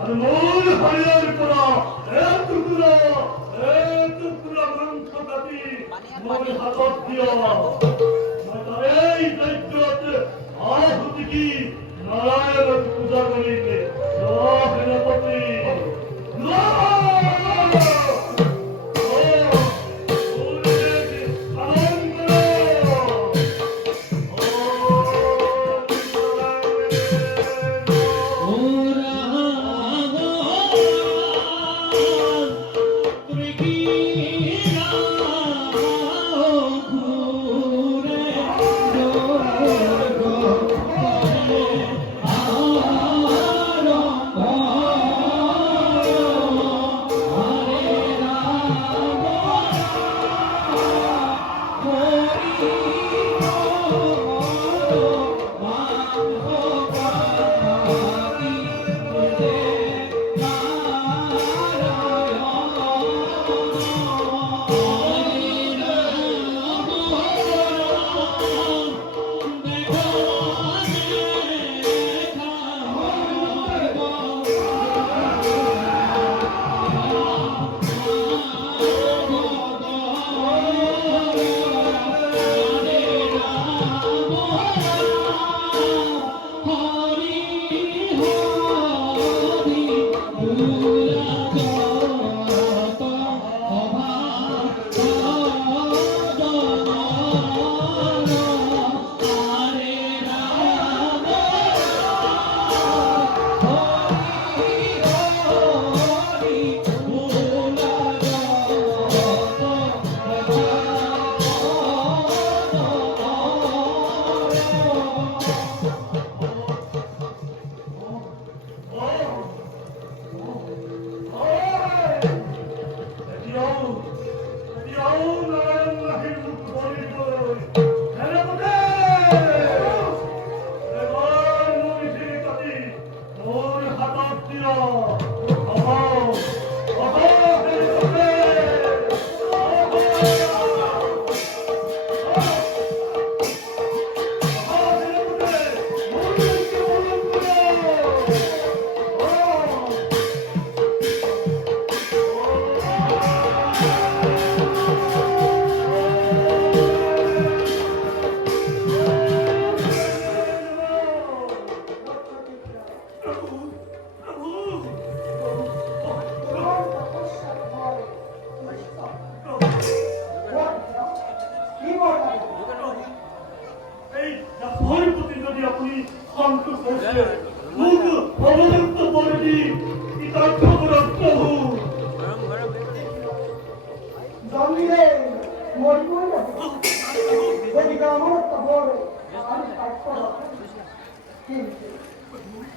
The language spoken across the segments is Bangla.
আর মূল হরিয়ার করা এতগুলো গ্রন্থ কাটি মূল হাতত দিও এই দায়িত্ব আহুতি কি নারায়ণ পূজা করিতে সেনাপতি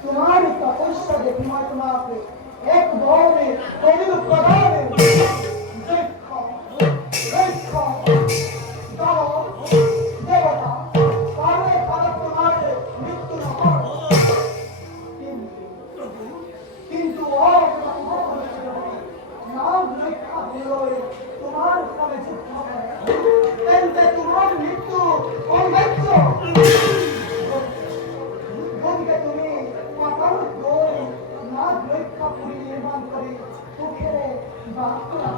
तुम्हारी तपस्या देखी मैं तुम्हारे एक दौर में कोई प्रधान देखो देखो जाओ देवता सारे पालक तुम्हारे मृत्यु न हो किंतु और नाम लिखा हुए तुम्हारे सामने झूठ है तुम्हारी मृत्यु और मृत्यु निर्माण करे सुखे